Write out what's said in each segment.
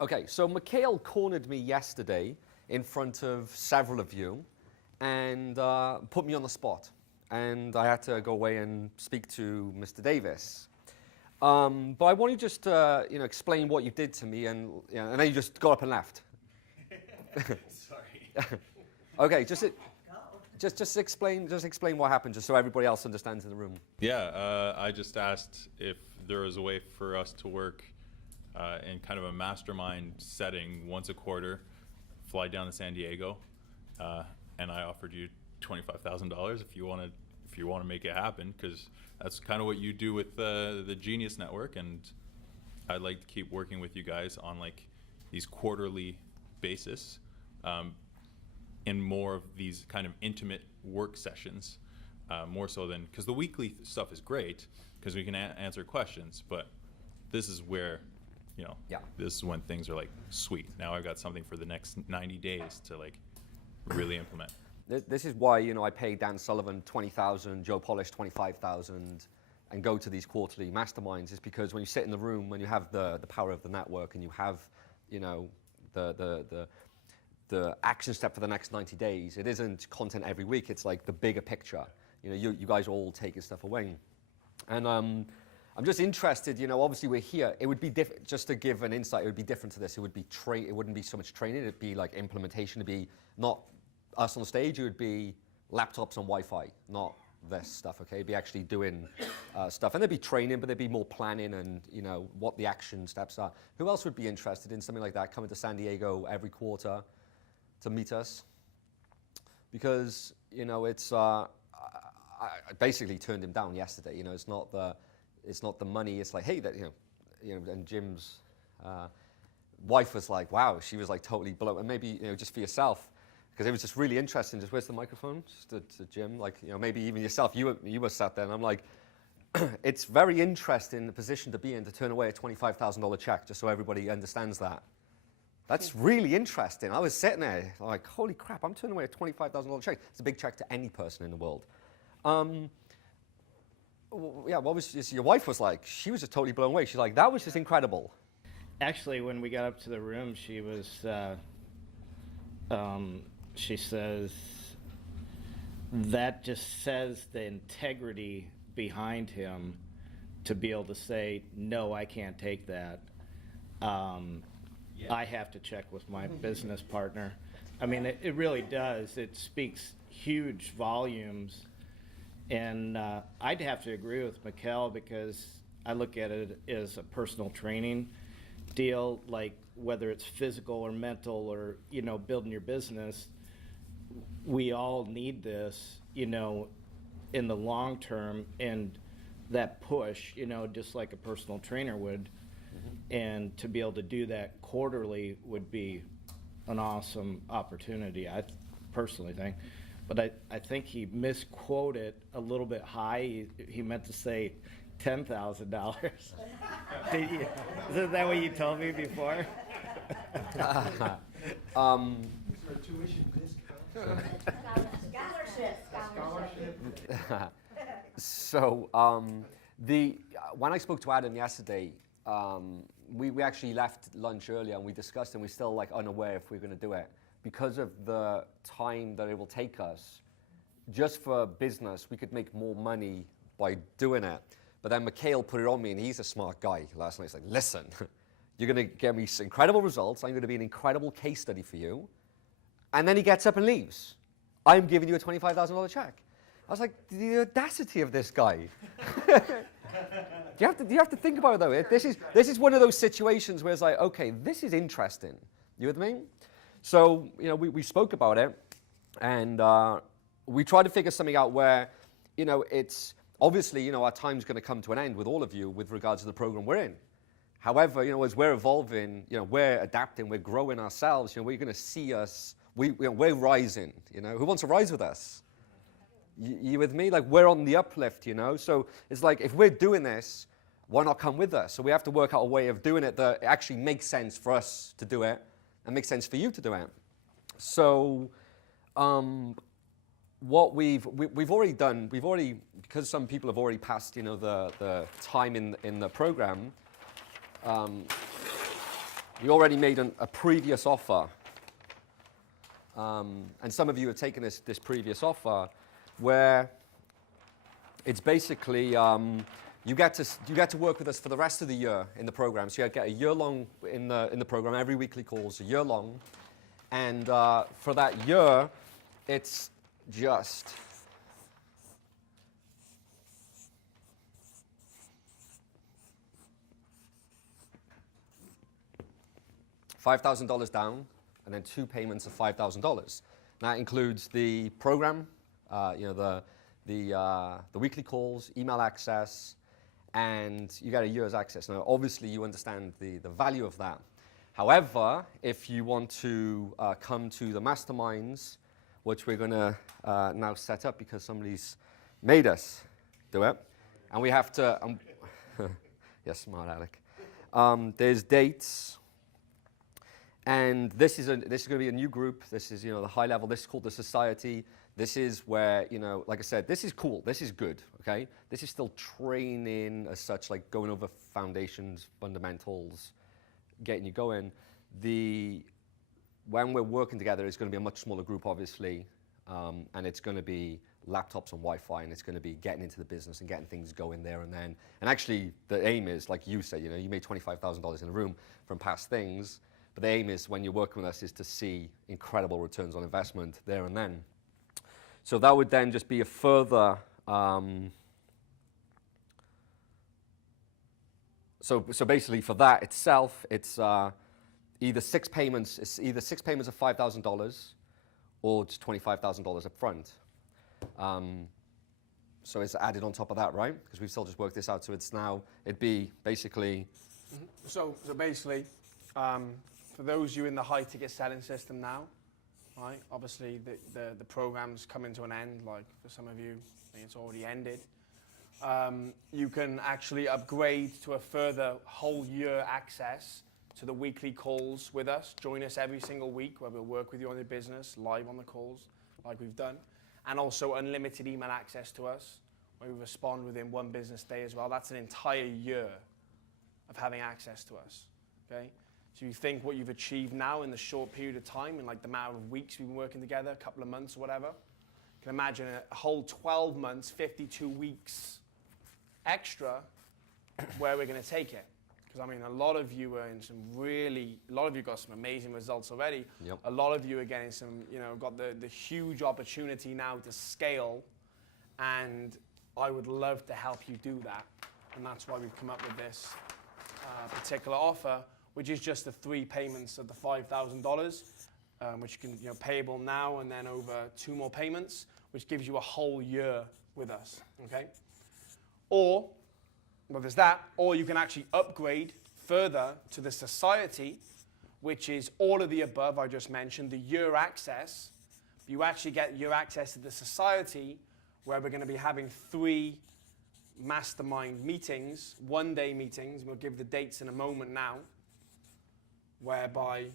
Okay, so Mikhail cornered me yesterday in front of several of you and put me on the spot. And I had to go away and speak to Mr. Davies. But I want you just to explain what you did to me, and then you just got up and left. Sorry. Okay, just explain what happened, just so everybody else understands in the room. Yeah, I just asked if there was a way for us to work in kind of a mastermind setting once a quarter, fly down to San Diego, and I offered you $25,000 if you want to make it happen, because that's kind of what you do with the Genius Network, and I'd like to keep working with you guys on like these quarterly basis, in more of these kind of intimate work sessions, more so than, because the weekly stuff is great because we can answer questions, but this is where, this is when things are like, sweet, now I've got something for the next 90 days to like really implement. This is why I pay Dan Sullivan $20,000, Joe Polish $25,000, and go to these quarterly masterminds. Is because when you sit in the room, when you have the power of the network, and you have the action step for the next 90 days, it isn't content every week. It's like the bigger picture. You guys are all taking stuff away, and I'm just interested. Obviously we're here. It would be different. Just to give an insight, it would be different to this. It would be it wouldn't be so much training. It'd be like implementation. It'd be not us on stage. It would be laptops and Wi-Fi, not this stuff. Okay, it'd be actually doing stuff, and there'd be training, but there'd be more planning and what the action steps are. Who else would be interested in something like that? Coming to San Diego every quarter to meet us, because it's. I basically turned him down yesterday. It's not the money. It's like, hey, that and Jim's wife was like, wow, she was like totally blown. And maybe just for yourself, because it was just really interesting. Just where's the microphone? Just to Jim, like maybe even yourself. You were sat there, and I'm like, it's very interesting the position to be in, to turn away a $25,000 check, just so everybody understands that. That's really interesting. I was sitting there like, holy crap, I'm turning away a $25,000 check. It's a big check to any person in the world. Yeah, what was your wife was like? She was just totally blown away. She's like, that was just incredible. Actually, when we got up to the room, she was, she says, that just says the integrity behind him to be able to say, no, I can't take that. I have to check with my business partner. I mean, it really does. It speaks huge volumes. And I'd have to agree with Mikhail, because I look at it as a personal training deal, like whether it's physical or mental or, building your business. We all need this, in the long term, and that push, just like a personal trainer would. And to be able to do that quarterly would be an awesome opportunity, I personally think. But I think he misquoted a little bit high. He meant to say $10,000. Isn't that what you told me before? Tuition discount. Scholarship. So when I spoke to Adam yesterday, we actually left lunch earlier, and we discussed, and we're still like unaware if we're going to do it because of the time that it will take us. Just for business, we could make more money by doing it. But then Mikhail put it on me, and he's a smart guy last night. He's like, listen, you're going to get me incredible results. I'm going to be an incredible case study for you. And then he gets up and leaves. I'm giving you a $25,000 check. I was like, the audacity of this guy. You have to think about it, though. This is one of those situations where it's like, okay, this is interesting. You with me? So, we spoke about it, and we tried to figure something out where, it's obviously, our time's going to come to an end with all of you with regards to the program we're in. However, as we're evolving, we're adapting, we're growing ourselves. We're going to see us. We're rising. Who wants to rise with us? You with me? Like, we're on the uplift. So it's like, if we're doing this, why not come with us? So we have to work out a way of doing it that actually makes sense for us to do it and makes sense for you to do it. So what we've already done, because some people have already passed, the time in the program. you already made a previous offer, and some of you have taken this previous offer, where it's basically you get to work with us for the rest of the year in the program. So you get a year long in the program, every weekly calls, a year long, and for that year, it's just $5,000 down, and then 2 payments of $5,000. That includes the program, the weekly calls, email access, and you get a year's access. Now, obviously, you understand the value of that. However, if you want to come to the masterminds, which we're going to now set up because somebody's made us do it, and we have to, yes, smart Alec. There's dates. And this is going to be a new group. This is, the high level. This is called the society. This is where, like I said, this is cool. This is good, okay? This is still training as such, like going over foundations, fundamentals, getting you going. When we're working together, it's going to be a much smaller group, obviously, and it's going to be laptops and Wi-Fi, and it's going to be getting into the business and getting things going there and then. And actually, the aim is, like you said, you made $25,000 in a room from past things. But the aim is, when you're working with us, is to see incredible returns on investment there and then. So that would then just be a further. So basically, for that itself, it's either 6 payments. It's either 6 payments of $5,000, or it's $25,000 up front. So it's added on top of that, right? Because we've still just worked this out. So it'd be basically. So basically. For those of you in the high ticket selling system now, right? Obviously the program's coming to an end. Like for some of you, I think it's already ended. You can actually upgrade to a further whole year access to the weekly calls with us. Join us every single week where we'll work with you on your business, live on the calls, like we've done. And also unlimited email access to us, where we respond within 1 business day as well. That's an entire year of having access to us, okay? So you think what you've achieved now in the short period of time, in like the amount of weeks we've been working together, a couple of months or whatever. You can imagine a whole 12 months, 52 weeks extra where we're going to take it. Because, I mean, a lot of you are in a lot of you got some amazing results already. Yep. A lot of you are getting some, got the huge opportunity now to scale. And I would love to help you do that. And that's why we've come up with this particular offer, which is just the 3 payments of the $5,000, which you can, payable now and then over 2 more payments, which gives you a whole year with us, okay? Or, well, there's that, or you can actually upgrade further to the society, which is all of the above I just mentioned, the year access. You actually get year access to the society, where we're going to be having 3 mastermind meetings, 1-day meetings. We'll give the dates in a moment now, whereby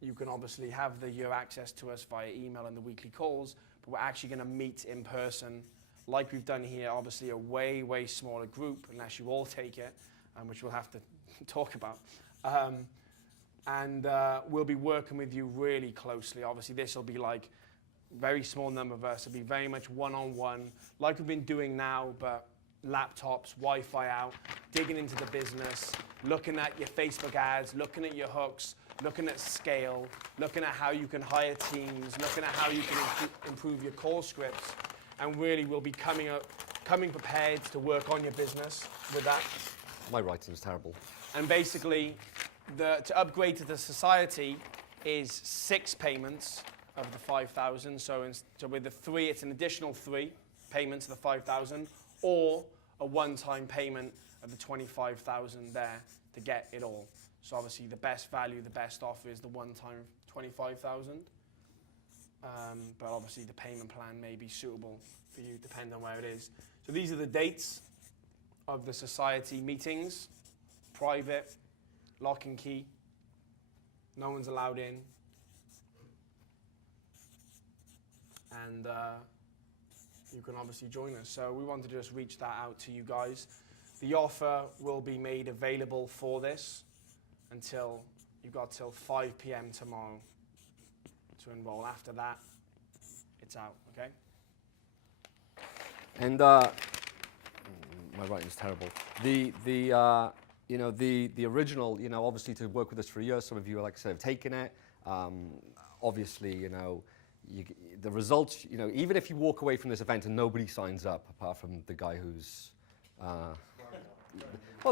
you can obviously have the year access to us via email and the weekly calls, but we're actually going to meet in person like we've done here. Obviously a way, way smaller group, unless you all take it, which we'll have to talk about. And we'll be working with you really closely. Obviously this will be like very small number of us. It'll be very much one-on-one, like we've been doing now, but laptops, Wi-Fi out, digging into the business, looking at your Facebook ads, looking at your hooks, looking at scale, looking at how you can hire teams, looking at how you can improve your call scripts, and really we'll be coming prepared to work on your business with that. My writing is terrible. And basically, to upgrade to the society is 6 payments of the 5,000. So with the 3, it's an additional 3 payments of the 5,000, or a one-time payment of the 25,000 there to get it all. So obviously the best value, the best offer is the one-time 25,000. But obviously the payment plan may be suitable for you depending on where it is. So these are the dates of the society meetings. Private, lock and key. No one's allowed in. And you can obviously join us. So we wanted to just reach that out to you guys. The offer will be made available for this until you've got till 5 p.m. tomorrow to enroll. After that, it's out, okay? And my writing's terrible. The original, obviously to work with us for a year, some of you, like I said, have taken it. Obviously, the results, even if you walk away from this event and nobody signs up, apart from the guy who's,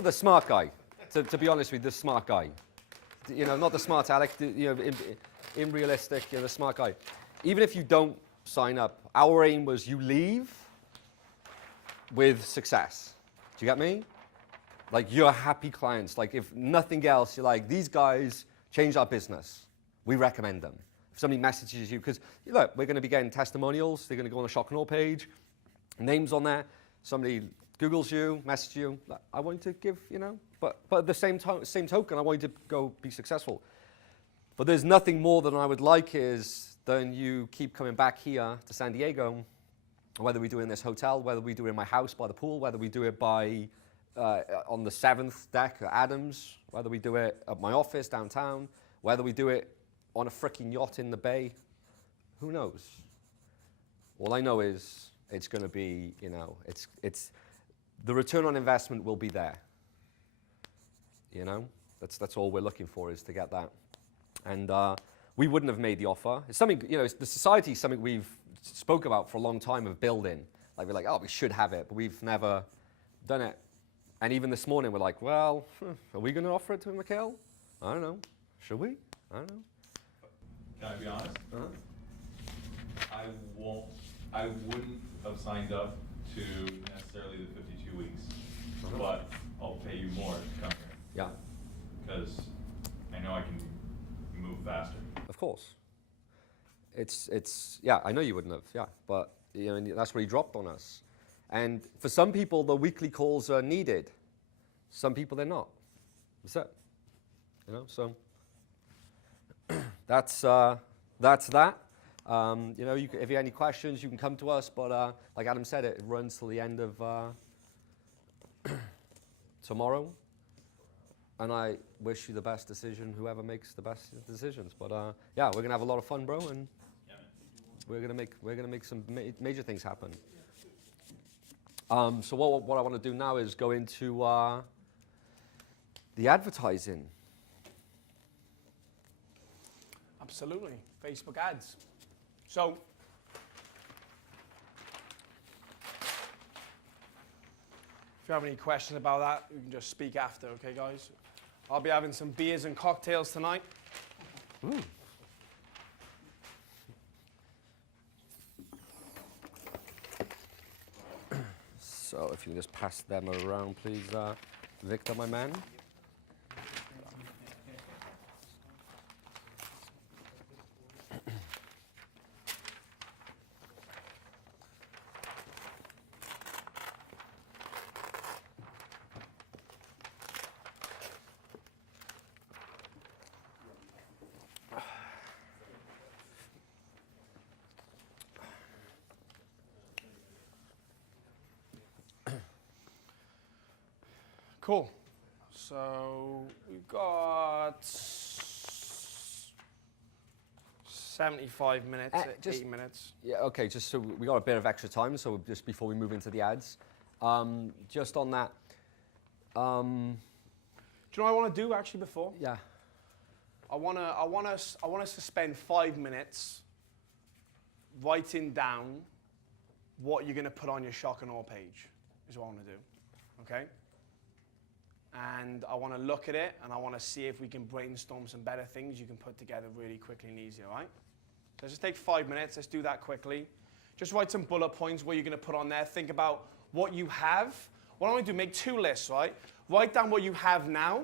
the smart guy. To be honest with you, the smart guy. Not the smart Alec, in realistic, the smart guy. Even if you don't sign up, our aim was you leave with success. Do you get me? Like, you're happy clients. Like, if nothing else, you're like, these guys changed our business. We recommend them. If somebody messages you, because look, we're going to be getting testimonials. They're going to go on the Shock and Awe page, names on there. Somebody Googles you, messages you. I want you to give, but at the same token, I want you to go be successful. But there's nothing more than I would like than you keep coming back here to San Diego, whether we do it in this hotel, whether we do it in my house by the pool, whether we do it by on the 7th deck at Adams, whether we do it at my office downtown, whether we do it on a freaking yacht in the bay, who knows? All I know is it's going to be, it's the return on investment will be there. That's all we're looking for, is to get that. And we wouldn't have made the offer. It's something, the society is something we've spoke about for a long time of building. Like, we're like, oh, we should have it, but we've never done it. And even this morning, we're like, well, are we going to offer it to Mikhail? I don't know. Should we? I don't know. Can I be honest? Uh-huh. I wouldn't have signed up to necessarily the 52 weeks, but I'll pay you more to come here. Yeah. Because I know I can move faster. Of course. It's yeah, I know you wouldn't have, yeah, but and that's what he dropped on us. And for some people, the weekly calls are needed. Some people, they're not. That's it. So that's that. If you have any questions, you can come to us. But like Adam said, it runs till the end of tomorrow. And I wish you the best decision, whoever makes the best decisions. But yeah, we're gonna have a lot of fun, bro, and we're gonna make some major things happen. So what I want to do now is go into the advertising. Absolutely, Facebook ads. So, if you have any questions about that, you can just speak after, okay, guys? I'll be having some beers and cocktails tonight. Ooh. So if you can just pass them around, please, Victor, my man. Cool. So we've got 75 minutes, just- 8 minutes. Yeah, okay, just so we got a bit of extra time, so just before we move into the ads, just on that, Do you know what I want to do actually before? yeah, I want us to spend 5 minutes writing down what you're going to put on your Shock and Awe page, is what I want to do, okay? And I want to look at it, and I want to see if we can brainstorm some better things you can put together really quickly and easy, all right? So just take 5 minutes. Let's do that quickly. Just write some bullet points what you're going to put on there. Think about what you have. What I want to do, make 2 lists, right? Write down what you have now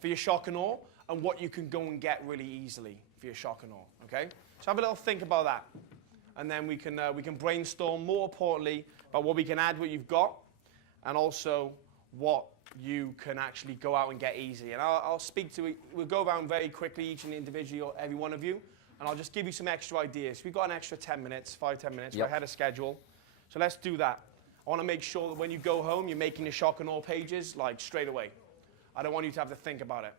for your Shock and Awe and what you can go and get really easily for your Shock and Awe, okay? So have a little think about that. And then we can brainstorm, more importantly, about what we can add what you've got and also what you can actually go out and get easy. And I'll speak to it. We'll go around very quickly, each and individually, every one of you, and I'll just give you some extra ideas. We've got an extra 10 minutes, 5-10 minutes. Yep. We're ahead of schedule. So let's do that. I want to make sure that when you go home, you're making your Shock and Awe pages like straight away. I don't want you to have to think about it.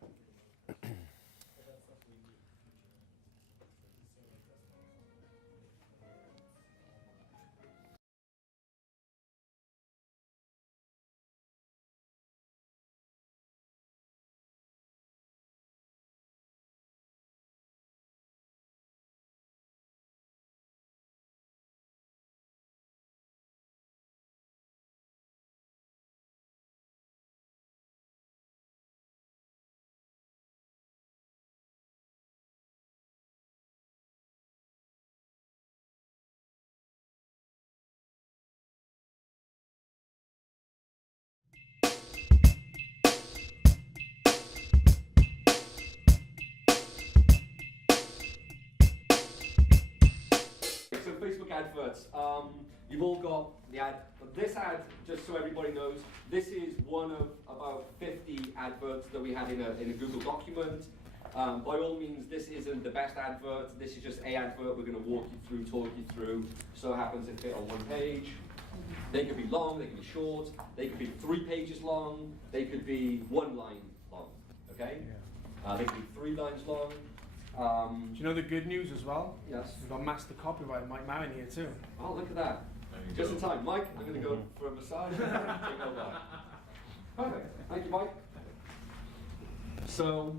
adverts. You've all got the ad. But this ad, just so everybody knows, this is one of about 50 adverts that we had in a Google document. By all means, this isn't the best advert. This is just a advert we're going to walk you through, talk you through. So it happens to fit on one page. They could be long, they could be short, they could be 3 pages long, they could be 1 line long, okay? They could be 3 lines long. Do you know the good news as well? Yes. We've got master copyright Mike Marin here too. Oh, look at that. There you Just go. in time. Mike, I'm going to go for a massage and take over. Perfect. Thank you, Mike. So,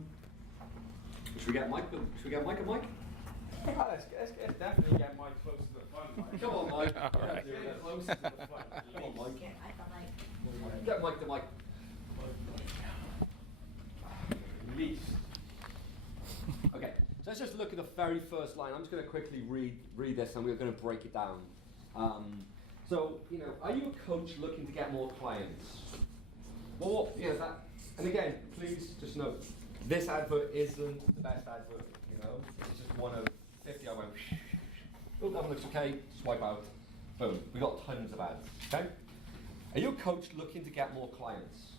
should we get Mike? Should we get Mike and Mike? Let's definitely get Mike close to the front, Mike. Come on, Mike. All right. Get him close to the front. Come on, Mike. Get Mike on Mike. Get Mike to Mike. Least. Okay, so let's just look at the very first line. I'm just going to quickly read this and we're going to break it down. So, are you a coach looking to get more clients? Well, that, and again, please just note, this advert isn't the best advert, This is just one of 50. I went, oh, that one looks okay, swipe out. Boom, we got tons of ads, okay? Are you a coach looking to get more clients?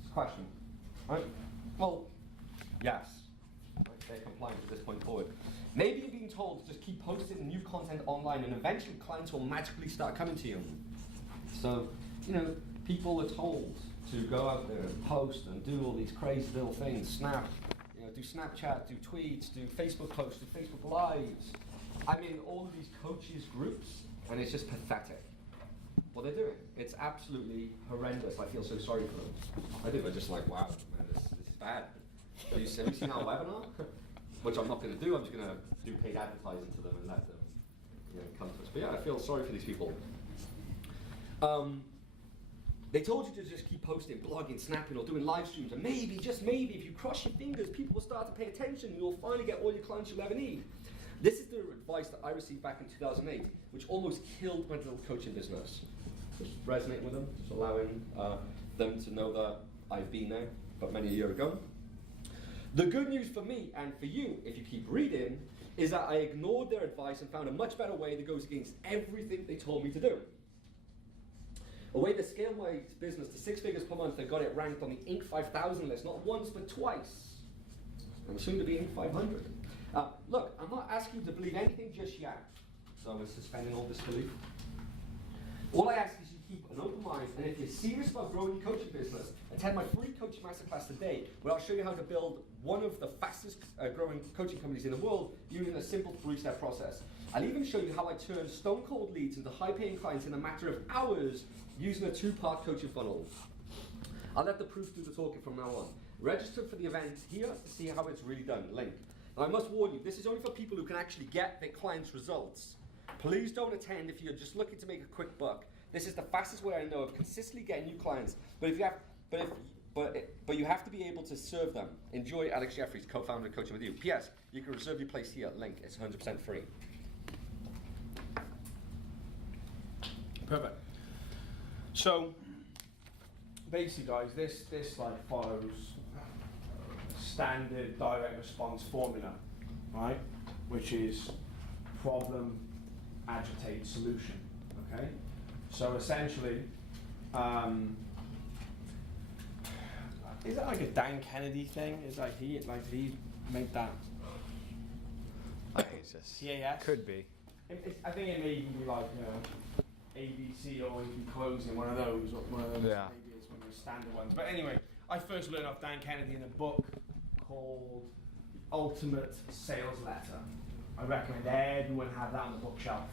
It's a question, right? Well, yes. They're compliant at this point forward. Maybe you're being told to just keep posting new content online and eventually clients will magically start coming to you. So, people are told to go out there and post and do all these crazy little things, do Snapchat, do tweets, do Facebook posts, do Facebook Lives. I'm in all of these coaches groups and it's just pathetic what they're doing. It's absolutely horrendous. I feel so sorry for them. I think they're just like, wow, man, this is bad. Have you seen our webinar? Which I'm not going to do. I'm just going to do paid advertising to them and let them come to us. But yeah, I feel sorry for these people. They told you to just keep posting, blogging, snapping, or doing live streams. And maybe, just maybe, if you cross your fingers, people will start to pay attention and you'll finally get all your clients you'll ever need. This is the advice that I received back in 2008, which almost killed my little coaching business. Just resonating with them, just allowing them to know that I've been there, but many a year ago. The good news for me and for you, if you keep reading, is that I ignored their advice and found a much better way that goes against everything they told me to do. A way to scale my business to 6 figures per month and got it ranked on the Inc. 5000 list, not once but twice. I'm soon to be Inc. 500. Look, I'm not asking you to believe anything just yet, so I'm suspending all disbelief. All I ask is you keep an open mind, and if you're serious about growing your coaching business, attend my free coaching masterclass today, where I'll show you how to build one of the fastest growing coaching companies in the world using a simple 3-step process. I'll even show you how I turn stone cold leads into high-paying clients in a matter of hours using a 2-part coaching funnel. I'll let the proof do the talking from now on. Register for the event here to see how it's really done. Link. Now, I must warn you, this is only for people who can actually get their clients' results. Please don't attend if you're just looking to make a quick buck. This is the fastest way I know of consistently getting new clients. But you have to be able to serve them. Enjoy, Alex Jeffries, co-founder of Coaching With You. P.S. You can reserve your place here. Link. It's 100% free. Perfect. So, basically, guys, this like follows standard direct response formula, right? Which is problem, agitate, solution. Okay. So essentially, is that like a Dan Kennedy thing? Is like he made that? I think it's just CAS? could be. I think it may even be like ABC or even closing one of those. Yeah. Maybe it's one of those standard ones. But anyway, I first learned off Dan Kennedy in a book called The Ultimate Sales Letter. I recommend everyone have that on the bookshelf.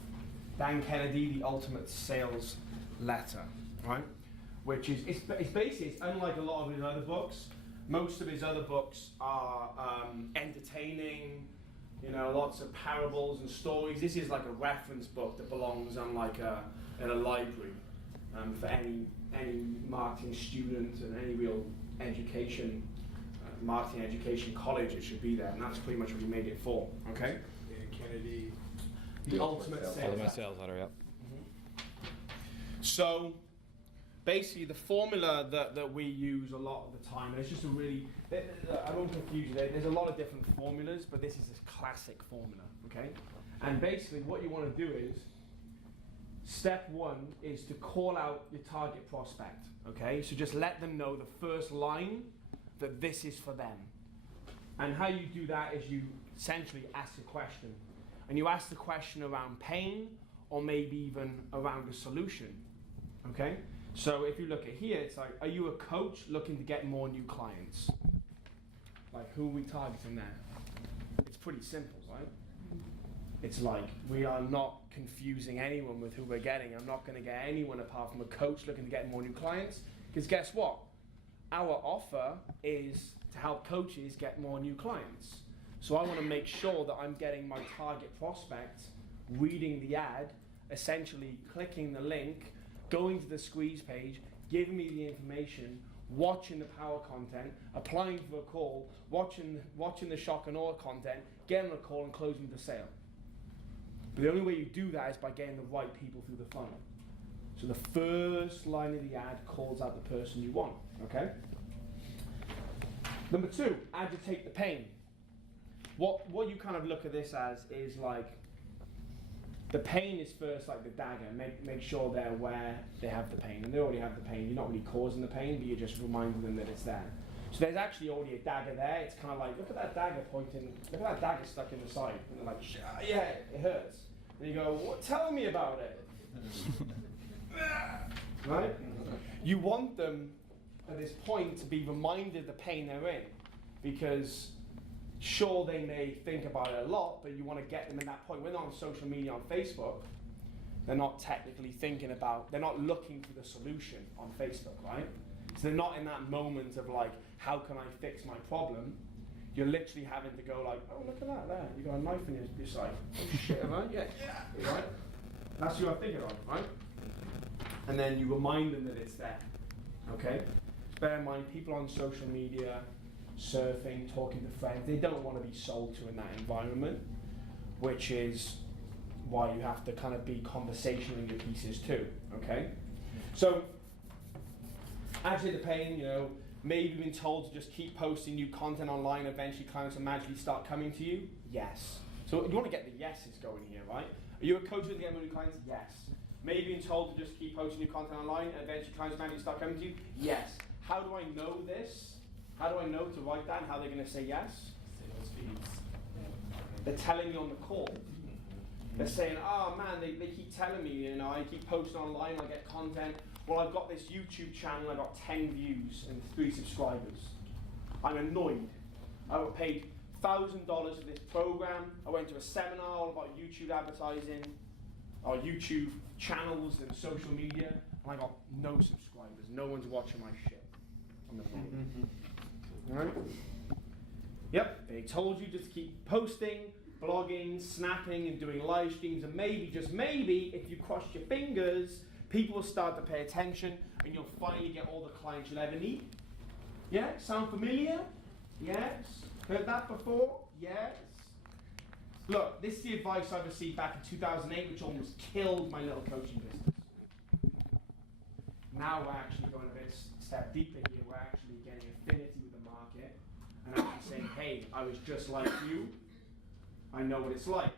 Dan Kennedy, The Ultimate Sales Letter, right? Which is, it's basically, it's unlike a lot of his other books. Most of his other books are entertaining, lots of parables and stories. This is like a reference book that belongs on like in a library for any marketing student and any real education, marketing education college. It should be there, and that's pretty much what he made it for. Okay. Dan Kennedy. The Ultimate Sales Letter. Sales letter, yep. So, basically, the formula that we use a lot of the time, and it's just a really, I won't confuse you, there's a lot of different formulas, but this is a classic formula, okay? And basically, what you want to do is, step one is to call out your target prospect, okay? So just let them know the first line that this is for them. And how you do that is you essentially ask a question. And you ask the question around pain or maybe even around a solution, okay? So if you look at here, it's like, are you a coach looking to get more new clients? Like, who are we targeting there? It's pretty simple, right? It's like, we are not confusing anyone with who we're getting. I'm not going to get anyone apart from a coach looking to get more new clients. Because guess what? Our offer is to help coaches get more new clients. So I want to make sure that I'm getting my target prospect reading the ad, essentially clicking the link, going to the squeeze page, giving me the information, watching the power content, applying for a call, watching the shock and awe content, getting a call and closing the sale. But the only way you do that is by getting the right people through the funnel. So the first line of the ad calls out the person you want, okay? Number two, agitate the pain. What you kind of look at this as is like, the pain is first like the dagger. Make sure they're aware they have the pain. And they already have the pain. You're not really causing the pain, but you're just reminding them that it's there. So there's actually already a dagger there. It's kind of like, look at that dagger pointing, look at that dagger stuck in the side. And they're like, yeah, it hurts. And you go, what? Tell me about it. Right? You want them at this point to be reminded of the pain they're in. Because sure, they may think about it a lot, but you want to get them in that point. When they're on social media, on Facebook, they're not technically thinking about, they're not looking for the solution on Facebook, right? So they're not in that moment of like, how can I fix my problem? You're literally having to go like, oh, look at that there. You got a knife in your side. Oh shit, am I? Yeah, right? That's what you're thinking of, right? And then you remind them that it's there, okay? Bear in mind, people on social media, surfing, talking to friends, they don't want to be sold to in that environment, which is why you have to kind of be conversational in your pieces too, okay? So, agitate the pain, you know, maybe you've been told to just keep posting new content online, eventually clients will magically start coming to you? Yes. So you want to get the yeses going here, right? Are you a coach with getting more new clients? Yes. Maybe you've been told to just keep posting new content online and eventually clients magically start coming to you? Yes. How do I know this? How do I know to write that and how they're going to say yes? Sales feeds. They're telling me on the call. They're saying, oh man, they keep telling me, you know, I keep posting online, I get content. Well, I've got this YouTube channel, I got 10 views and 3 subscribers. I'm annoyed. I got paid $1,000 for this program. I went to a seminar all about YouTube advertising, or YouTube channels and social media, and I got no subscribers. No one's watching my shit. I'm annoyed. Right? Yep, they told you just keep posting, blogging, snapping, and doing live streams, and maybe, just maybe, if you cross your fingers, people will start to pay attention, and you'll finally get all the clients you'll ever need. Yeah? Sound familiar? Yes? Heard that before? Yes? Look, this is the advice I received back in 2008, which almost killed my little coaching business. Now we're actually going a step deeper here. We're actually getting affinity with the market and actually saying, hey, I was just like you. I know what it's like.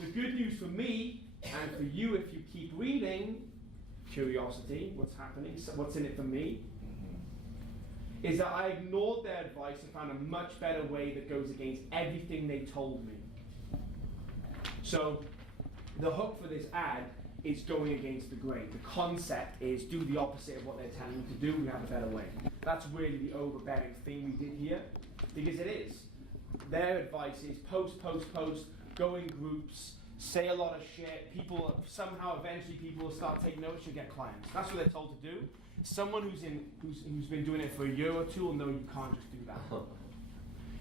The good news for me and for you, if you keep reading, curiosity, what's happening, what's in it for me, is that I ignored their advice and found a much better way that goes against everything they told me. So the hook for this ad is going against the grain. The concept is do the opposite of what they're telling you to do, we have a better way. That's really the overbearing thing we did here, because it is. Their advice is post, post, post, go in groups, say a lot of shit, people, somehow eventually people will start taking notes, you'll get clients. That's what they're told to do. Someone who's been doing it for a year or two will know you can't just do that.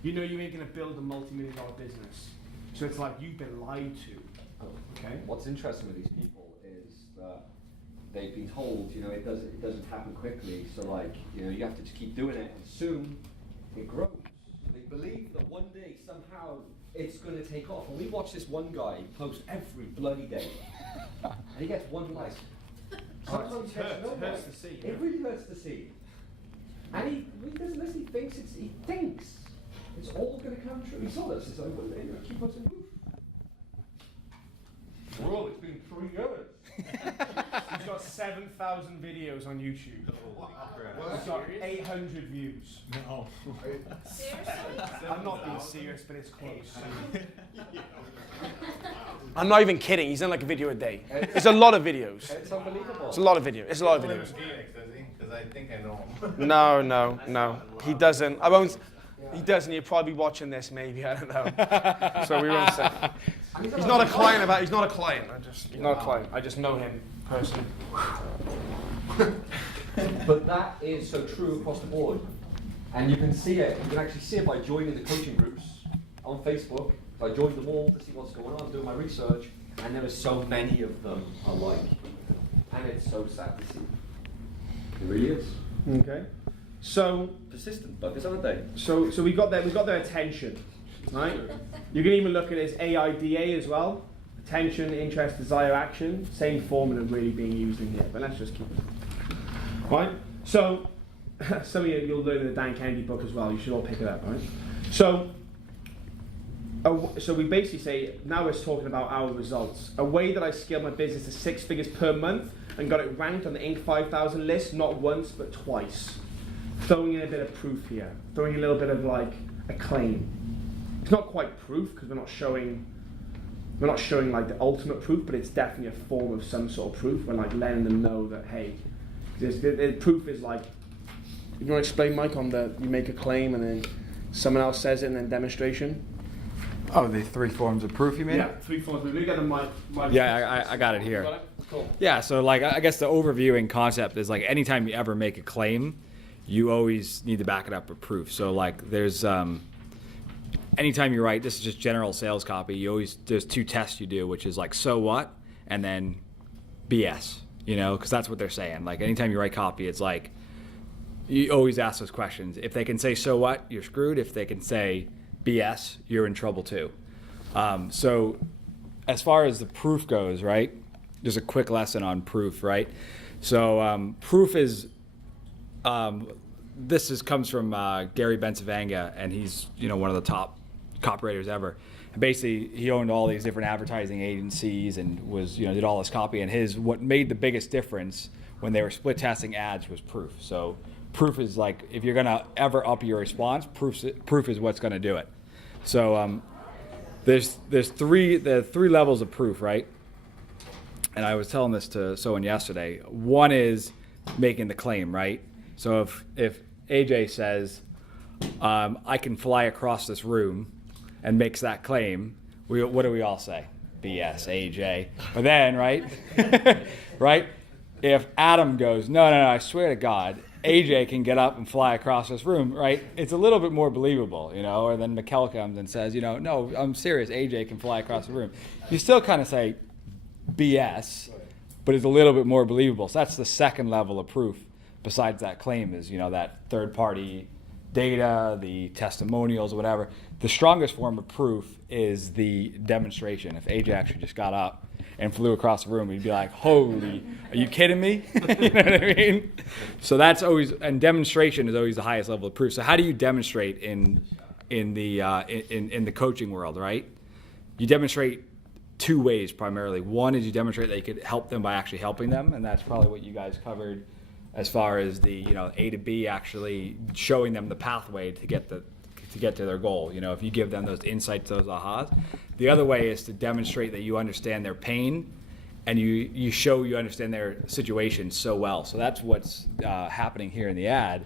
You know you ain't gonna build a multi-million-dollar business. So it's like you've been lied to. Okay? What's interesting with these people is that they've been told, you know, it doesn't happen quickly. So like, you know, you have to just keep doing it, and soon it grows. They believe that one day somehow it's going to take off. And we watch this one guy post every bloody day, and he gets one like. Sometimes he gets no It hurts like. to see. It really hurts to see. And he doesn't listen. He thinks it's all going to come true. He saw this. He's like, well, keep us in roof. Well, it's been 3 years. He's got 7,000 videos on YouTube. He's got 800 views. No. Seriously? I'm not being serious, but it's close. I'm not even kidding. He's done like a video a day. It's a lot of videos. It's unbelievable. It's a lot of videos. It's a lot of videos. Because I think I know him. No. He doesn't. I won't. He doesn't. He'll probably be watching this. Maybe I don't know. So we won't say. He's not a client. He's not a client. He's not a client. I just know him personally. But that is so true across the board. And you can see it, you can actually see it by joining the coaching groups on Facebook. So I joined them all to see what's going on, doing my research, and there are so many of them alike. And it's so sad to see. It really is. Okay. So Persistent buggers, aren't they? So we got their attention, right? You can even look at it as AIDA as well. Attention, interest, desire, action. Same formula really being used in here, but let's just keep it. Right? So some of you'll learn in the Dan Kennedy book as well. You should all pick it up, right? So we basically say, now we're talking about our results. A way that I scaled my business to 6 figures per month and got it ranked on the Inc. 5000 list, not once, but twice. Throwing in a bit of proof here. Throwing in a little bit of like a claim. It's not quite proof because we're not showing like the ultimate proof, but it's definitely a form of some sort of proof. We're like letting them know that, hey, the proof is like, you want to explain, Mike, on the, you make a claim and then someone else says it and then demonstration? Oh, the 3 forms of proof, you mean? Yeah, 3 forms. We got the mic. Yeah, I got it here. Got it? Cool. Yeah, so like I guess the overviewing concept is like anytime you ever make a claim, you always need to back it up with proof. So like there's anytime you write, this is just general sales copy, there's 2 tests you do, which is like so what and then BS, you know, because that's what they're saying. Like anytime you write copy, it's like you always ask those questions. If they can say so what, you're screwed. If they can say BS, you're in trouble too. So as far as the proof goes, right, there's a quick lesson on proof, right? So proof is, comes from Gary Bencivenga, and he's one of the top copywriters ever. And basically, he owned all these different advertising agencies and was did all this copy. And what made the biggest difference when they were split testing ads was proof. So proof is like if you're gonna ever up your response, proof is what's gonna do it. So there's 3 levels of proof, right? And I was telling this to someone yesterday. One is making the claim, right? So if AJ says, I can fly across this room and makes that claim, what do we all say? BS, AJ. But then, right? Right? If Adam goes, no, I swear to God, AJ can get up and fly across this room, right? It's a little bit more believable, or then Mikkel comes and says, no, I'm serious, AJ can fly across the room. You still kind of say BS, but it's a little bit more believable. So that's the second level of proof. Besides that claim is, that third-party data, the testimonials, or whatever. The strongest form of proof is the demonstration. If AJ actually just got up and flew across the room, we'd be like, holy, are you kidding me? You know what I mean? So that's always, and demonstration is always the highest level of proof. So how do you demonstrate in the coaching world, right? You demonstrate 2 ways primarily. One is you demonstrate that you could help them by actually helping them, and that's probably what you guys covered as far as the A to B, actually showing them the pathway to get to their goal. If you give them those insights, those ahas. The other way is to demonstrate that you understand their pain, and you show you understand their situation so well. So that's what's happening here in the ad.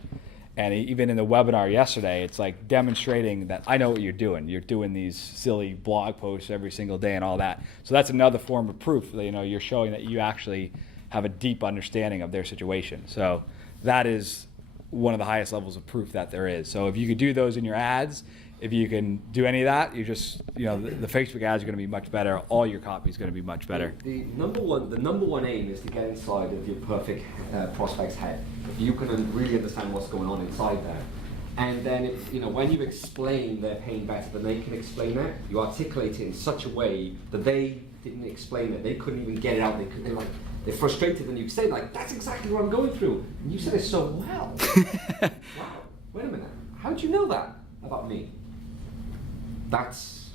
And even in the webinar yesterday, it's like demonstrating that I know what you're doing. You're doing these silly blog posts every single day and all that. So that's another form of proof that you're showing that you actually have a deep understanding of their situation. So that is one of the highest levels of proof that there is. So if you could do those in your ads, if you can do any of that, you just the Facebook ads are going to be much better. All your copy is going to be much better. The number one aim is to get inside of your perfect prospect's head. If you can really understand what's going on inside there, and then when you explain their pain better than they can explain it, you articulate it in such a way that they didn't explain it. They couldn't even get it out. They're frustrated, and you say that's exactly what I'm going through. And you said it so well. Wow. Wait a minute. How did you know that about me? That's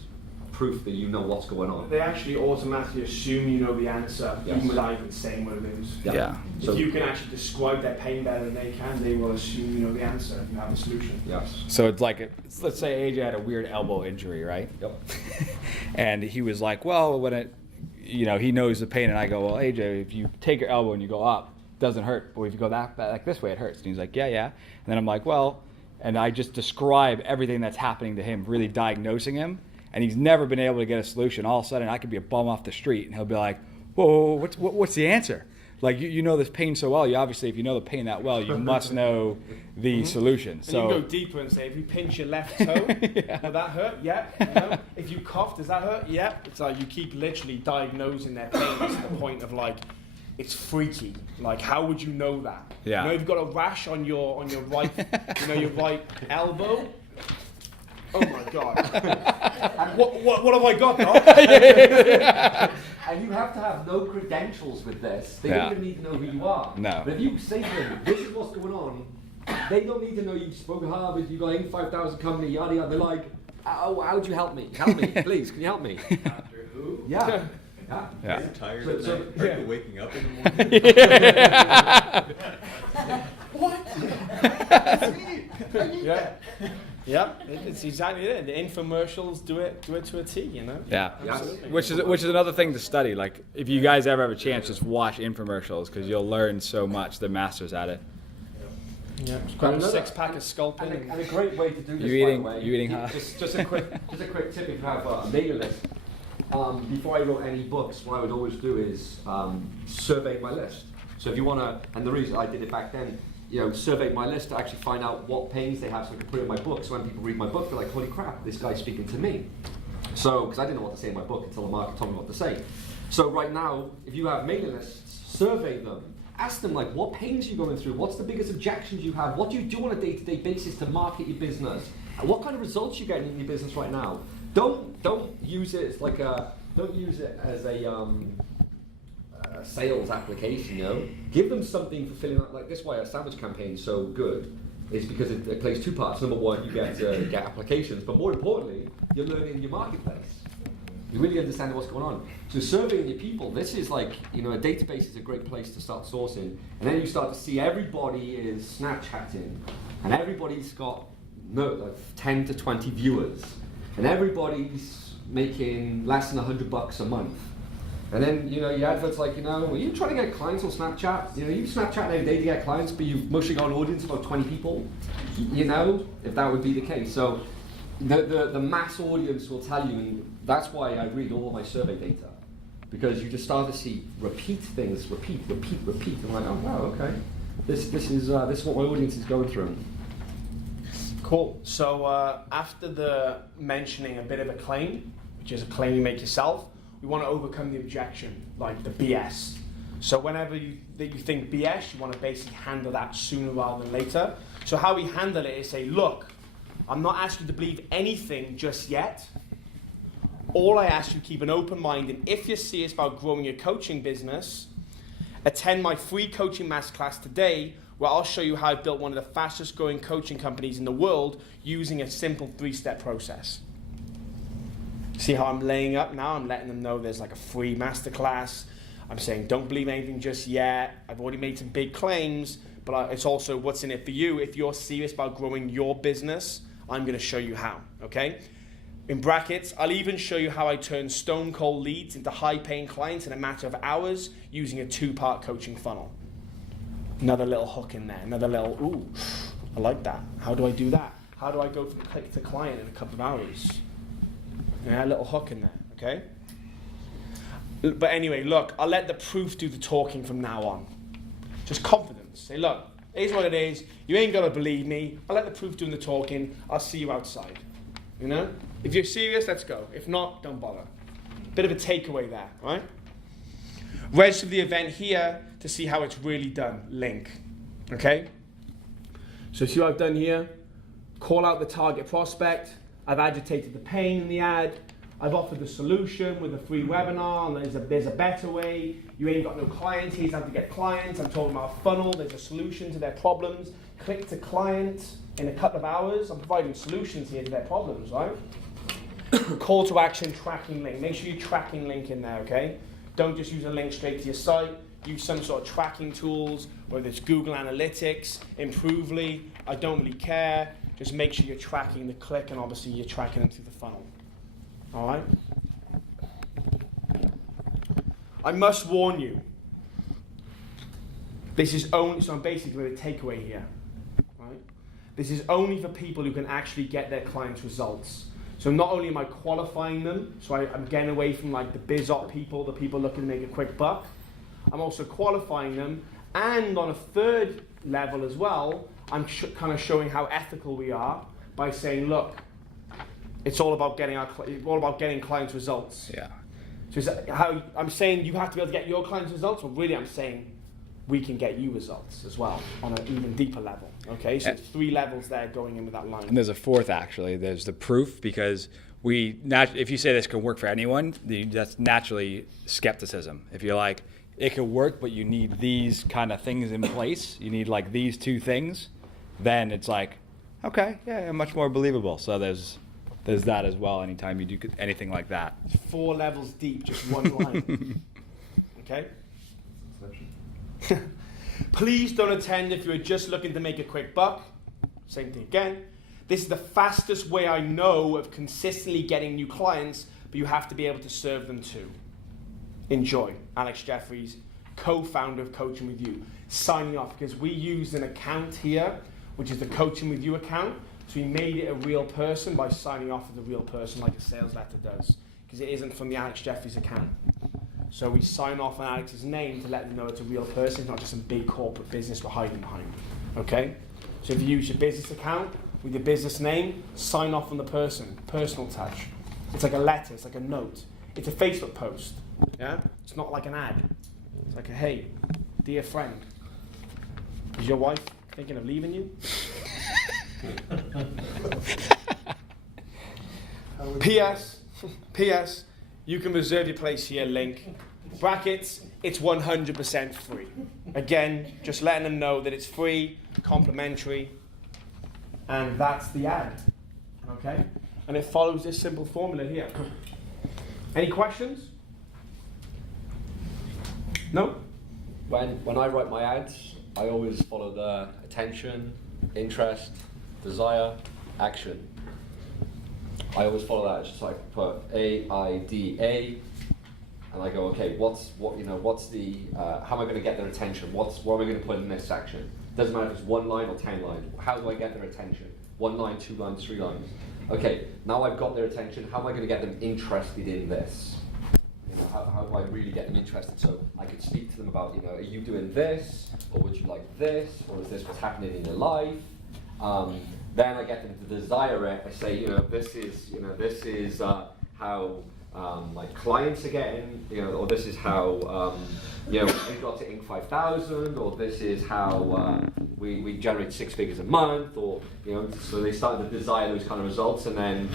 proof that you know what's going on. They actually automatically assume you know the answer, Yes. even without even saying what it is. Yeah. So, If you can actually describe their pain better than they can, they will assume you know the answer and you have a solution. yes. So it's like, let's say AJ had a weird elbow injury, right? Yep. And he was like, well, when it, you know, he knows the pain, and I go, well, AJ, if you take your elbow and you go up, it doesn't hurt. But if you go like this way, it hurts. And he's like, yeah, yeah. And then I'm like, well, and I just describe everything that's happening to him, really diagnosing him, and he's never been able to get a solution. All of a sudden, I could be a bum off the street, and he'll be like, whoa, what's the answer? Like, you know this pain so well. You obviously, if you know the pain that well, you must know the solution. And So you can go deeper and say, if you pinch your left toe, will that hurt? Yeah. You know? If you cough, does that hurt? Yeah. It's like you keep literally diagnosing their pain to the point of like, it's freaky. Like, how would you know that? Yeah. You know, you've got a rash on your right, you know, your right elbow. Oh my God. what have I got, Doc? And you have to have no credentials with this. They Yeah. don't even need to know who you are. No. But if you say to them, this is what's going on, they don't need to know you've spoken to Harvard, you've got 85,000 company, yada yada. They're like, oh, how would you help me? Help me, please, can you help me? After who? Yeah. Yeah. Yeah. Are you tired So- at so- night? Are you waking up in the morning? Yeah. Yeah, it's exactly it. The infomercials do it to a T, you know? yeah. Yes. Which is another thing to study. Like, if you guys ever have a chance, just watch infomercials, because you'll learn so much. They're masters at it. Yeah. Grab a Another- 6-pack of sculpting. And a great way to do this, You by eating- the way, you eating just a quick tip if you have a mailing list. Before I wrote any books, what I would always do is survey my list. So if you want to, and the reason I did it back then, you know, survey my list to actually find out what pains they have so I can put it in my book. So when people read my book, they're like, holy crap, this guy's speaking to me. So, because I didn't know what to say in my book until the market told me what to say. So right now, if you have mailing lists, survey them. Ask them, like, what pains are you going through? What's the biggest objections you have? What do you do on a day-to-day basis to market your business? And what kind of results you getting in your business right now? Don't use it as like don't use it as a sales application, you know? Give them something for filling out, like this why a sandwich campaign is so good, is because it plays two parts. Number one, you get applications, but more importantly, you're learning your marketplace. You really understand what's going on. So surveying your people, this is like, you know, a database is a great place to start sourcing. And then you start to see everybody is Snapchatting, and everybody's got like 10 to 20 viewers, and everybody's making less than $100 a month. And then, you know, your advert's like, you know, are you trying to get clients on Snapchat? You know, you Snapchat every day to get clients, but you've mostly got an audience of about 20 people. You know, if that would be the case. So the mass audience will tell you, and that's why I read all my survey data. Because you just start to see repeat things, repeat. And I'm like, oh wow, okay. This is what my audience is going through. Cool. So after the mentioning a bit of a claim, which is a claim you make yourself, we want to overcome the objection, like the BS. So whenever you think BS, you want to basically handle that sooner rather than later. So how we handle it is say, look, I'm not asking you to believe anything just yet. All I ask you to keep an open mind, and if you're serious about growing your coaching business, attend my free coaching masterclass today, where I'll show you how I built one of the fastest growing coaching companies in the world using a simple 3-step process. See how I'm laying up now? I'm letting them know there's like a free masterclass. I'm saying don't believe anything just yet. I've already made some big claims, but it's also what's in it for you. If you're serious about growing your business, I'm going to show you how, okay? In brackets, I'll even show you how I turn stone cold leads into high-paying clients in a matter of hours using a 2-part coaching funnel. Another little hook in there, another little, ooh, I like that. How do I do that? How do I go from click to client in a couple of hours? Yeah, a little hook in there, okay? But anyway, look, I'll let the proof do the talking from now on. Just confidence. Say, look, here's what it is. You ain't got to believe me. I'll let the proof do the talking. I'll see you outside. You know? If you're serious, let's go. If not, don't bother. Bit of a takeaway there, right? Register for the event here to see how it's really done. Link. Okay? So see what I've done here? Call out the target prospect. I've agitated the pain in the ad. I've offered the solution with a free webinar, and there's a better way. You ain't got no clients, here's how to get clients. I'm talking about a funnel, there's a solution to their problems. Click to client in a couple of hours. I'm providing solutions here to their problems, right? Call to action, tracking link. Make sure you tracking link in there, okay? Don't just use a link straight to your site. Use some sort of tracking tools, whether it's Google Analytics, Improvely. I don't really care. Just make sure you're tracking the click, and obviously you're tracking them through the funnel. All right? I must warn you. This is only, so I'm basically the takeaway here. Right? This is only for people who can actually get their clients results. So not only am I qualifying them, so I'm getting away from like the biz op people, the people looking to make a quick buck. I'm also qualifying them, and on a third level as well, I'm kind of showing how ethical we are by saying, look, it's all about getting clients results. Yeah. So is that how I'm saying you have to be able to get your clients results? Well, really, I'm saying we can get you results as well on an even deeper level. Okay, so it's 3 levels there going in with that line. And there's a fourth, actually. There's the proof, because if you say this can work for anyone, that's naturally skepticism. If you're like, it could work, but you need these kind of things in place, you need like these 2 things, then it's like, okay, yeah, much more believable. So there's that as well. Anytime you do anything like that. 4 levels deep, just one line. Okay? Please don't attend if you're just looking to make a quick buck. Same thing again. This is the fastest way I know of consistently getting new clients, but you have to be able to serve them too. Enjoy. Alex Jeffries, co-founder of Coaching With You. Signing off, because we use an account here, which is the Coaching With You account. So we made it a real person by signing off with a real person like a sales letter does, because it isn't from the Alex Jeffries account. So we sign off on Alex's name to let them know it's a real person, it's not just some big corporate business we're hiding behind. Okay? So if you use your business account with your business name, sign off on the person, personal touch. It's like a letter, it's like a note. It's a Facebook post. Yeah? It's not like an ad. It's like a, hey, dear friend, is your wife thinking of leaving you? P.S. You can reserve your place here, link. Brackets, it's 100% free. Again, just letting them know that it's free, complimentary, and that's the ad. Okay? And it follows this simple formula here. Any questions? No? When I write my ads, I always follow the attention, interest, desire, action. I always follow that. It's just like put AIDA, and I go, okay, what's the how am I going to get their attention? What am I going to put in this section? Doesn't matter if it's 1 line or 10 lines. How do I get their attention? 1 line, 2 lines, 3 lines. Okay, now I've got their attention. How am I going to get them interested in this? How do I really get them interested? So I could speak to them about, are you doing this, or would you like this, or is this what's happening in your life? Then I get them to desire it. I say, this is how my clients are getting, or this is how we got to Inc. 5000, or this is how we generate 6 figures a month, or so they start to desire those kind of results, and then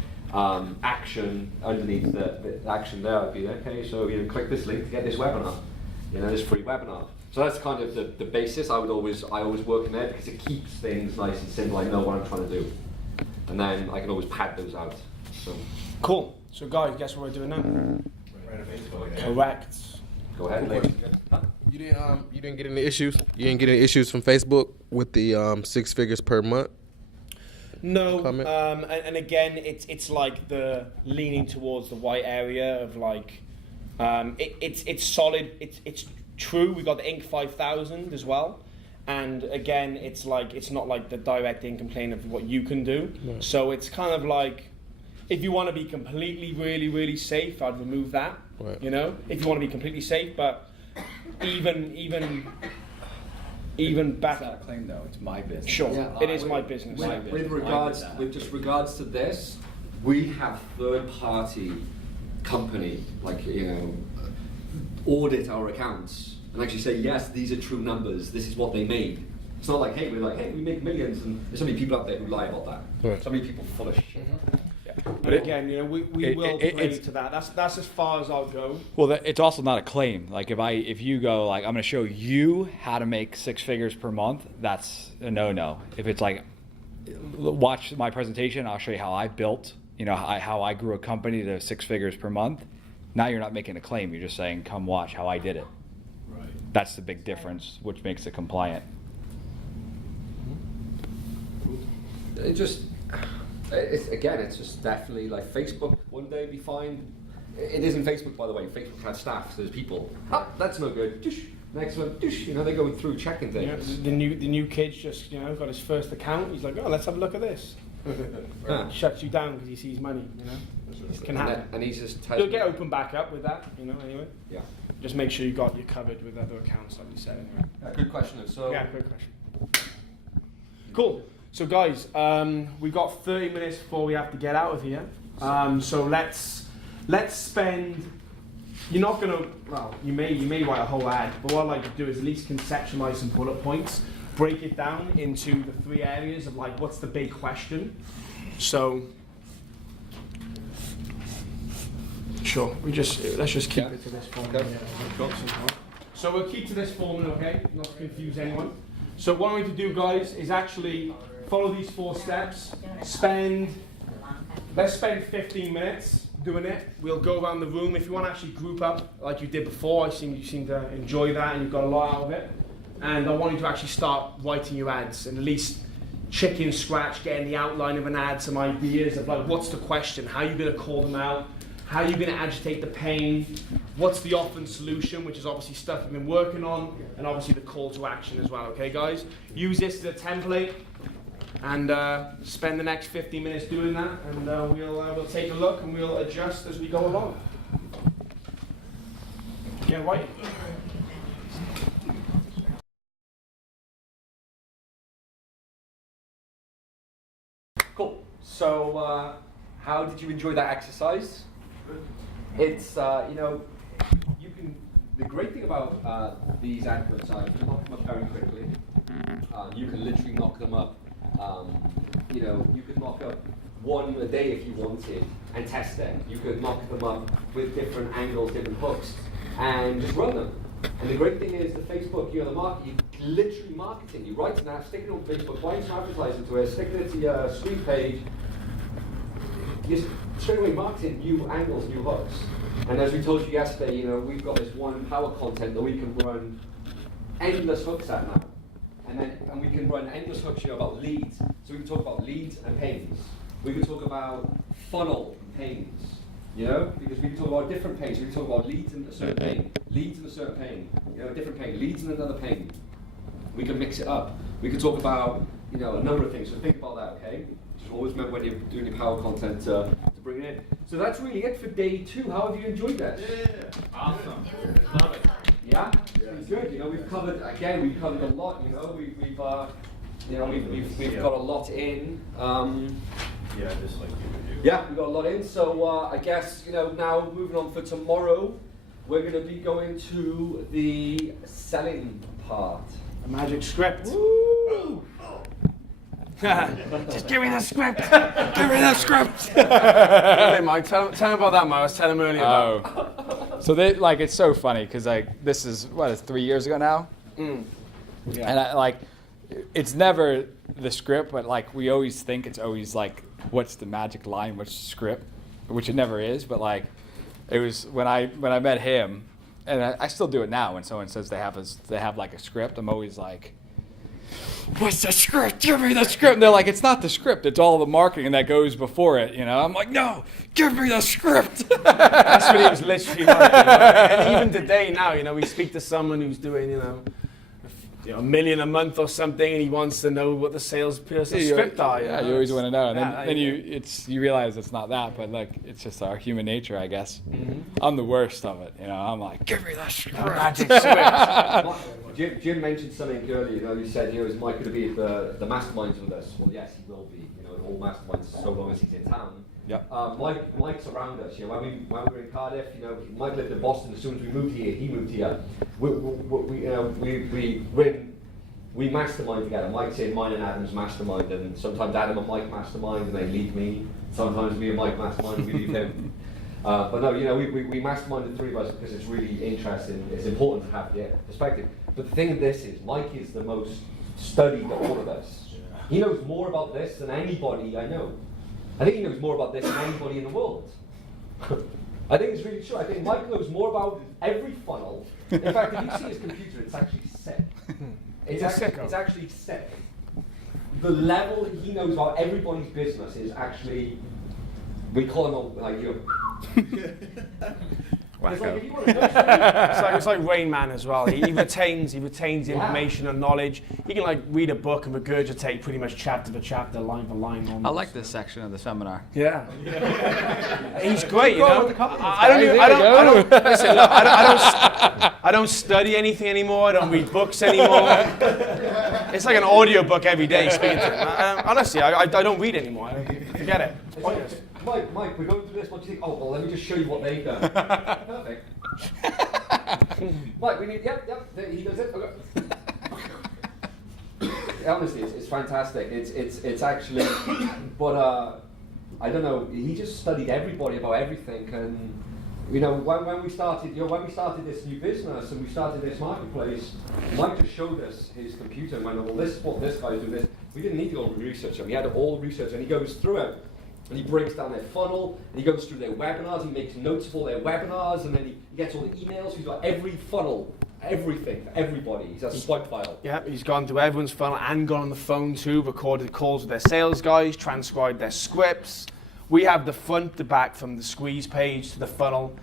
action underneath the action there would be, okay, so click this link to get this webinar, this free webinar. So that's kind of the basis. I always work in there because it keeps things nice and simple. I know what I'm trying to do, and then I can always pad those out. So cool. So guys, guess what we're doing now? Correct. Go ahead, Lee. You didn't get any issues. You didn't get any issues from Facebook with the 6 figures per month. No, and again, it's like the leaning towards the white area of like, it's solid. It's true. We got the Inc. 5000 as well, and again, it's not like the direct income plane of what you can do. Right. So it's kind of like, if you want to be completely, really, really safe, I'd remove that. Right. If you want to be completely safe, but even back. It's not a claim though. It's my business. Sure, Yeah, it is my business. With regards to this, we have third-party company audit our accounts and actually say, yes, these are true numbers. This is what they made. It's not like, hey, we make millions, and there's so many people out there who lie about that. Right. So many people full of shit. Yeah. But again, we will play to that. That's as far as I'll go. Well, it's also not a claim. Like if you go I'm going to show you how to make 6 figures per month, that's a no-no. If it's like, watch my presentation, I'll show you how I built you know, how I grew a company to 6 figures per month. Now you're not making a claim. You're just saying, come watch how I did it. Right. That's the big difference, which makes it compliant. It's just definitely like Facebook. One day be fine. It isn't Facebook, by the way. Facebook has staff. So there's people. Ah, that's no good. Doosh. Next one. Doosh. You know, they're going through checking You know, things. the new kid's just got his first account. He's like, oh, let's have a look at this. Ah. Shuts you down because he sees money. You know, it can happen. And he's just. You'll get open back up with that. You know, anyway. Yeah. Just make sure you got you covered with other accounts, like you said. Anyway. Good question. So. Yeah, good question. Cool. So guys, we've got 30 minutes before we have to get out of here. So let's spend. You're not gonna. Well, you may write a whole ad, but what I'd like to do is at least conceptualize some bullet points, break it down into the 3 areas of like what's the big question. So. Sure. Let's just keep it to this formula. So we'll keep to this formula, okay? Not to confuse anyone. So what I'm going to do, guys, is actually follow these 4 steps. Let's spend 15 minutes doing it. We'll go around the room. If you want to actually group up like you did before, you seem to enjoy that and you've got a lot out of it. And I want you to actually start writing your ads and at least chicken scratch, getting the outline of an ad, some ideas of like what's the question, how are you going to call them out, how are you going to agitate the pain, what's the often solution, which is obviously stuff you've been working on, and obviously the call to action as well, okay guys? Use this as a template and spend the next 15 minutes doing that, and we'll take a look and we'll adjust as we go along. Yeah, right. Cool. So, how did you enjoy that exercise? It's you can. The great thing about these adverts are you can knock them up very quickly. You can literally knock them up. You could knock up 1 a day if you wanted and test them. You could knock them up with different angles, different hooks, and just run them. And the great thing is the Facebook, the market, you're literally marketing. You write an app, stick it on Facebook, buying some advertising to it, sticking it to your street page. You're straight away marketing new angles, new hooks. And as we told you yesterday, we've got this one power content that we can run endless hooks at now. And we can run endless hooks about leads. So we can talk about leads and pains. We can talk about funnel pains. Because we can talk about different pains. We can talk about leads and a certain pain, leads and a certain pain, a different pain, leads and another pain. We can mix it up. We can talk about, a number of things. So think about that, okay? Just always remember when you're doing your power content to bring it in. So that's really it for day 2. How have you enjoyed that? Yeah. Awesome. Love it. Yeah? It's good. We've covered a lot. We've got a lot in. Yeah, just like you would do. Yeah, we've got a lot in. So I guess now moving on for tomorrow, we're going to be going to the selling part. A magic script. Woo! Just give me the script. Give me the script. Hey, Mike, tell him about that, Mike. I was telling him earlier about. So it's so funny because this is it's 3 years ago now. Yeah. And it's never the script, but we always think it's always what's the magic line, what's the script, which it never is. But it was when I met him, and I still do it now. When someone says they have a script, I'm always like, what's the script? Give me the script. And they're like, it's not the script. It's all the marketing that goes before it. I'm like, no, give me the script. That's what he was literally like. And even today now, we speak to someone who's doing, $1 million a month or something, and he wants to know what the salesperson's script are. Yeah, you always want to know. And Yeah, then you realize it's not that, but it's just our human nature, I guess. Mm-hmm. I'm the worst of it. I'm like, give me the script. Magic script. Jim mentioned something earlier. He said, is Mike going to be at the masterminds with us? Well, yes, he will be. All masterminds, so long as he's in town. Yep. Mike's around us. When we were in Cardiff, Mike lived in Boston. As soon as we moved here, he moved here. We mastermind together. Mike's in mine and Adam's mastermind, and sometimes Adam and Mike mastermind, and they leave me. Sometimes me and Mike mastermind, and we leave him. But no, we mastermind the 3 of us because it's really interesting. It's important to have the perspective. But the thing of this is, Mike is the most studied of all of us. He knows more about this than anybody I know. I think he knows more about this than anybody in the world. I think it's really true. I think Mike knows more about every funnel. In fact, if you see his computer, it's actually sick. It's actually sick. The level that he knows about everybody's business is actually, we call him like, you know. It's like, if you want to know, It's like Rain Man as well. He retains the information and knowledge. He can like read a book and regurgitate pretty much chapter for chapter, line for line. Almost. I like this section of the seminar. Yeah. He's great, you know. Listen, look, I don't study anything anymore. I don't read books anymore. It's like an audio book every day speaking to him. Honestly, I don't read anymore. Forget it. Mike, we're going through this. What do you think? Oh, well, let me just show you what they've done. Perfect. Mike, we need. Yep. He does it. Okay. Honestly, it's fantastic. It's actually, but I don't know. He just studied everybody about everything, and you know, when we started, this new business and we started this marketplace, Mike just showed us his computer and went, well, this is what this guy's doing. This. We didn't need to go and research him. He had all the research, and he goes through it. And he breaks down their funnel, and he goes through their webinars, he makes notes of all their webinars, and then he gets all the emails. He's got every funnel, everything for everybody. He's a slug file. Yeah, he's gone through everyone's funnel and gone on the phone too, recorded calls with their sales guys, transcribed their scripts. We have the front to back from the squeeze page to the funnel,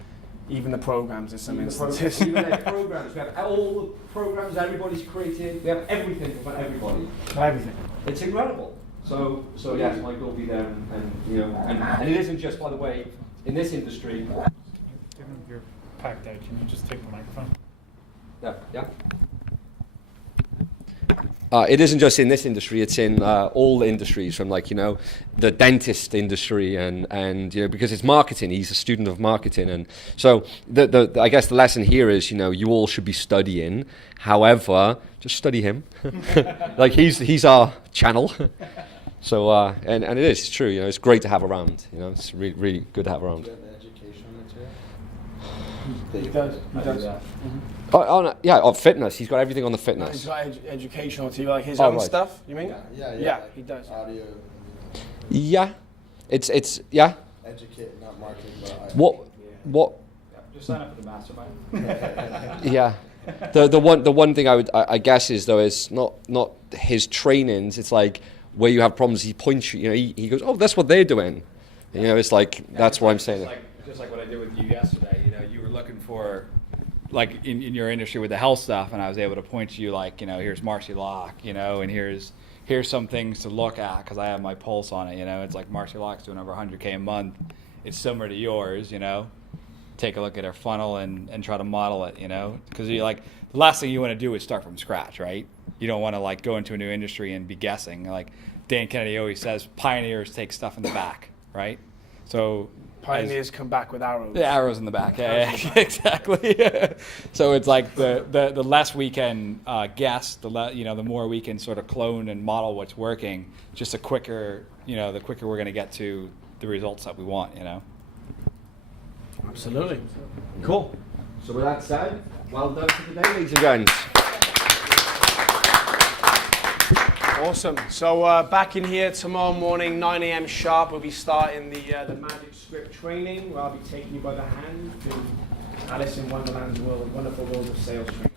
even the programs in some instances. Even their programs. We have all the programs everybody's created. We have everything for everybody. Everything. It's incredible. So yes, Mike will be there, and you know, and it isn't just, by the way, in this industry. Given you're packed out, can you just take the microphone? Yeah. It isn't just in this industry; it's in all industries, from like, you know, the dentist industry, and you know, because it's marketing. He's a student of marketing, and so I guess the lesson here is, you know, you all should be studying. However, just study him, like he's our channel. So and it is true. You know, it's great to have around. You know, it's really, really good to have around. Do you have the education He material? does. Oh, no, fitness. He's got everything on the fitness. He's got educational too, like his own right. stuff. You mean? Yeah, he does. Audio. Yeah, it's yeah. Educate, not marketing, but What? Just sign up for the mastermind. Yeah. The one thing I guess is, though, is not his trainings. It's like where you have problems, he points you. You know, he goes, oh, that's what they're doing. You know, it's like that's what I'm saying. Just like what I did with you yesterday. You know, you were looking for, like in your industry with the health stuff, and I was able to point to you, like, you know, here's Marcy Locke, you know, and here's some things to look at because I have my pulse on it. You know, it's like Marcy Locke's doing over 100K a month. It's similar to yours, you know. Take a look at our funnel and try to model it, you know, because you like the last thing you want to do is start from scratch, right? You don't want to like go into a new industry and be guessing. Like Dan Kennedy always says, pioneers take stuff in the back, right? So Pioneers come back with arrows. the arrows in the back, yeah, exactly. So it's like the less we can guess, the more we can sort of clone and model what's working. Just the quicker we're going to get to the results that we want, you know. Absolutely. Cool. So with that said, well done for today, ladies and gents. Awesome. So back in here tomorrow morning, 9 a.m. sharp, we'll be starting the Magic Script training, where I'll be taking you by the hand to Alice in Wonderland's world, wonderful world of sales training.